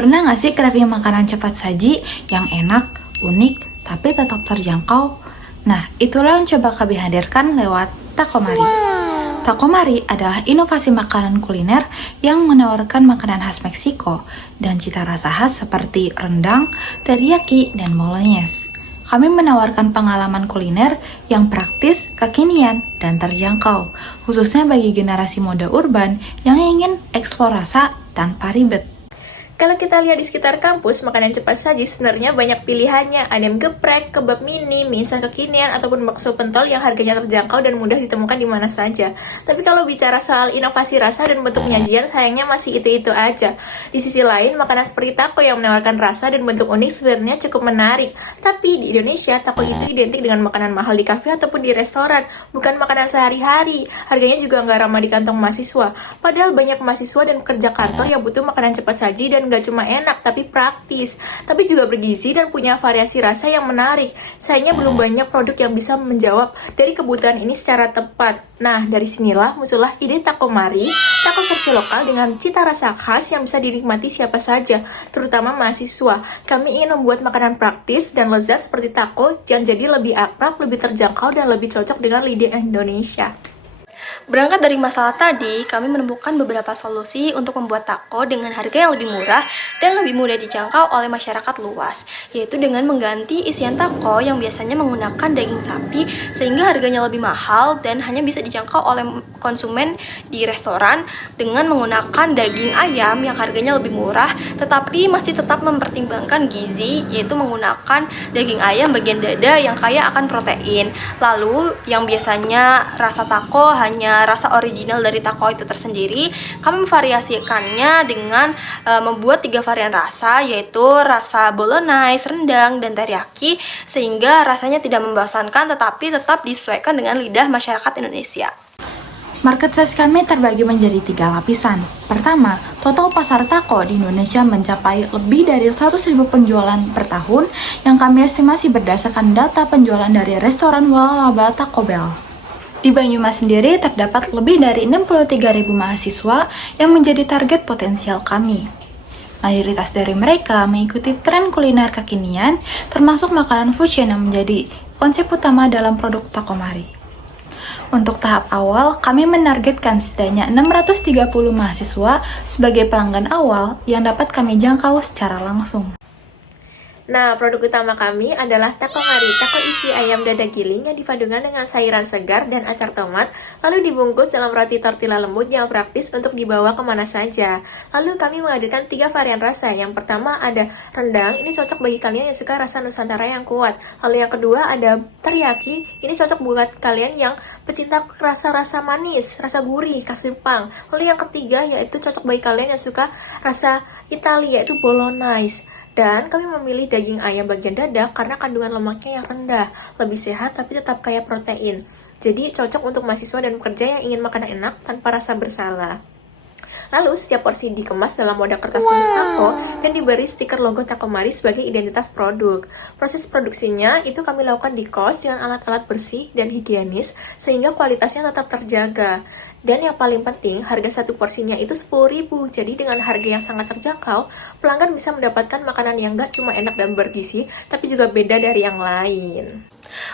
Pernah nggak sih craving makanan cepat saji yang enak, unik, tapi tetap terjangkau? Nah, itulah yang coba kami hadirkan lewat Takomari. Takomari adalah inovasi makanan kuliner yang menawarkan makanan khas Meksiko dan cita rasa khas seperti rendang, teriyaki, dan bolognese. Kami menawarkan pengalaman kuliner yang praktis, kekinian, dan terjangkau, khususnya bagi generasi muda urban yang ingin eksplor rasa tanpa ribet. Kalau kita lihat di sekitar kampus, makanan cepat saji sebenarnya banyak pilihannya. Ada yang geprek, kebab mini, mie instan kekinian, ataupun bakso pentol yang harganya terjangkau dan mudah ditemukan di mana saja. Tapi kalau bicara soal inovasi rasa dan bentuk penyajian, sayangnya masih itu-itu aja. Di sisi lain, makanan seperti taco yang menawarkan rasa dan bentuk unik sebenarnya cukup menarik. Tapi di Indonesia, taco itu identik dengan makanan mahal di kafe ataupun di restoran, bukan makanan sehari-hari. Harganya juga nggak ramah di kantong mahasiswa. Padahal banyak mahasiswa dan pekerja kantor yang butuh makanan cepat saji dan nggak cuma enak tapi praktis, tapi juga bergizi dan punya variasi rasa yang menarik. Sayangnya belum banyak produk yang bisa menjawab dari kebutuhan ini secara tepat. Nah, dari sinilah muncullah ide Takomari, taco versi lokal dengan cita rasa khas yang bisa dinikmati siapa saja, terutama mahasiswa. Kami ingin membuat makanan praktis dan lezat seperti taco yang jadi lebih akrab, lebih terjangkau, dan lebih cocok dengan lidah Indonesia. Berangkat dari masalah tadi, kami menemukan beberapa solusi untuk membuat taco dengan harga yang lebih murah dan lebih mudah dijangkau oleh masyarakat luas, yaitu dengan mengganti isian taco yang biasanya menggunakan daging sapi sehingga harganya lebih mahal dan hanya bisa dijangkau oleh konsumen di restoran dengan menggunakan daging ayam yang harganya lebih murah tetapi masih tetap mempertimbangkan gizi, yaitu menggunakan daging ayam bagian dada yang kaya akan protein. Lalu yang biasanya rasa taco hanya rasa original dari taco itu tersendiri, kami memvariasikannya dengan membuat 3 varian rasa, yaitu rasa bolognese, rendang, dan teriyaki, sehingga rasanya tidak membosankan tetapi tetap disesuaikan dengan lidah masyarakat Indonesia. Market size kami terbagi menjadi 3 lapisan. Pertama, total pasar taco di Indonesia mencapai lebih dari 100.000 penjualan per tahun yang kami estimasi berdasarkan data penjualan dari restoran Walaba Taco Bell. Di Banyumas sendiri terdapat lebih dari 63.000 mahasiswa yang menjadi target potensial kami. Mayoritas dari mereka mengikuti tren kuliner kekinian, termasuk makanan fusion yang menjadi konsep utama dalam produk Takomari. Untuk tahap awal, kami menargetkan setidaknya 630 mahasiswa sebagai pelanggan awal yang dapat kami jangkau secara langsung. Nah, produk utama kami adalah Takomari, taco isi ayam dada giling yang dipadukan dengan sayuran segar dan acar tomat, lalu dibungkus dalam roti tortilla lembut yang praktis untuk dibawa kemana saja. Lalu kami menghadirkan 3 varian rasa. Yang pertama ada rendang, ini cocok bagi kalian yang suka rasa Nusantara yang kuat. Lalu yang kedua ada teriyaki, ini cocok buat kalian yang pecinta rasa-rasa manis, rasa gurih, khas Jepang. Lalu yang ketiga yaitu cocok bagi kalian yang suka rasa Italia, yaitu bolognese. Dan kami memilih daging ayam bagian dada karena kandungan lemaknya yang rendah, lebih sehat tapi tetap kaya protein. Jadi cocok untuk mahasiswa dan pekerja yang ingin makanan enak tanpa rasa bersalah. Lalu setiap porsi dikemas dalam wadah kertas khusus taco dan diberi stiker logo Takomari sebagai identitas produk. Proses produksinya itu kami lakukan di kos dengan alat-alat bersih dan higienis sehingga kualitasnya tetap terjaga. Dan yang paling penting, harga satu porsinya itu 10.000. Jadi dengan harga yang sangat terjangkau, pelanggan bisa mendapatkan makanan yang gak cuma enak dan bergizi, tapi juga beda dari yang lain.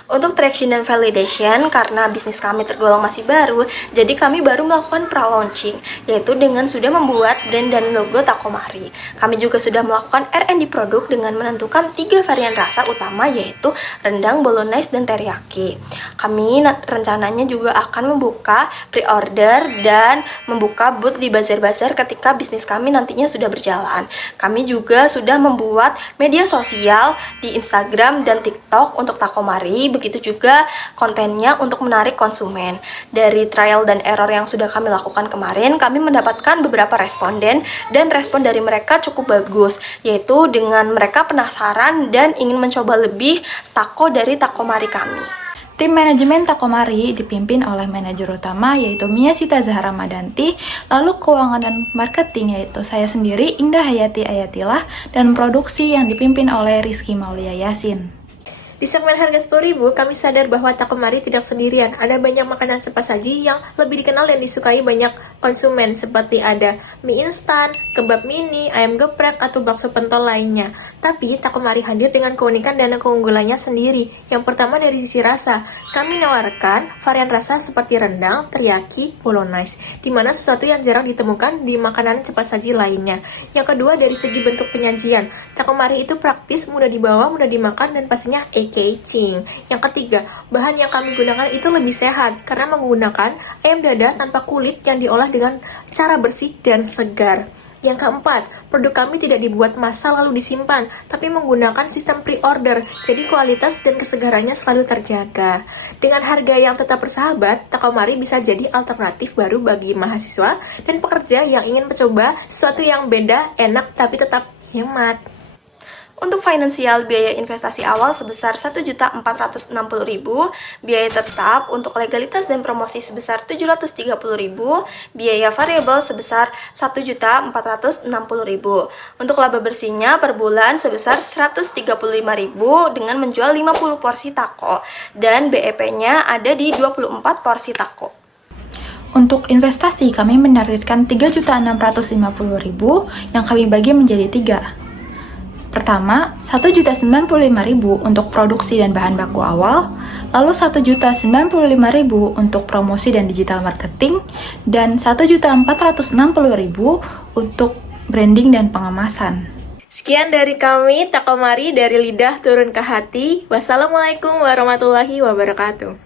Untuk traction dan validation, karena bisnis kami tergolong masih baru, jadi kami baru melakukan pra-launching, yaitu dengan sudah membuat brand dan logo Takomari. Kami juga sudah melakukan R&D produk dengan menentukan 3 varian rasa utama, yaitu rendang, bolognese, dan teriyaki. Kami rencananya juga akan membuka pre-order dan membuka booth di bazar-bazar ketika bisnis kami nantinya sudah berjalan. Kami juga sudah membuat media sosial di Instagram dan TikTok untuk Takomari. Begitu juga kontennya untuk menarik konsumen. Dari trial dan error yang sudah kami lakukan kemarin, kami mendapatkan beberapa responden dan respon dari mereka cukup bagus, yaitu dengan mereka penasaran dan ingin mencoba lebih taco dari Takomari kami. Tim manajemen Takomari dipimpin oleh manajer utama yaitu Mia Sita Zahra Madanti, lalu keuangan dan marketing yaitu saya sendiri Indah Hayati Ayatilah, dan produksi yang dipimpin oleh Rizky Maulia Yasin. Di segmen harga 10.000, kami sadar bahwa Takomari tidak sendirian. Ada banyak makanan cepat saji yang lebih dikenal dan disukai banyak konsumen seperti ada mie instan, kebab mini, ayam geprek, atau bakso pentol lainnya. Tapi Takomari hadir dengan keunikan dan keunggulannya sendiri. Yang pertama dari sisi rasa, kami menawarkan varian rasa seperti rendang, teriyaki, bolognese, di mana sesuatu yang jarang ditemukan di makanan cepat saji lainnya. Yang kedua dari segi bentuk penyajian, Takomari itu praktis, mudah dibawa, mudah dimakan, dan pastinya eye-catching. Yang ketiga, bahan yang kami gunakan itu lebih sehat karena menggunakan ayam dada tanpa kulit yang diolah dengan cara bersih dan segar. Yang keempat, produk kami tidak dibuat massal lalu disimpan, tapi menggunakan sistem pre-order, jadi kualitas dan kesegarannya selalu terjaga. Dengan harga yang tetap bersahabat, Takomari bisa jadi alternatif baru bagi mahasiswa dan pekerja yang ingin mencoba sesuatu yang beda, enak, tapi tetap hemat. Untuk finansial, biaya investasi awal sebesar Rp1.460.000, biaya tetap untuk legalitas dan promosi sebesar Rp730.000, biaya variabel sebesar Rp1.460.000. Untuk laba bersihnya per bulan sebesar Rp135.000 dengan menjual 50 porsi tako, dan BEP-nya ada di 24 porsi tako. Untuk investasi, kami menargetkan Rp3.650.000 yang kami bagi menjadi 3. Pertama, Rp1.095.000 untuk produksi dan bahan baku awal, lalu Rp1.095.000 untuk promosi dan digital marketing, dan Rp1.460.000 untuk branding dan pengemasan. Sekian dari kami, Takomari dari lidah turun ke hati. Wassalamualaikum warahmatullahi wabarakatuh.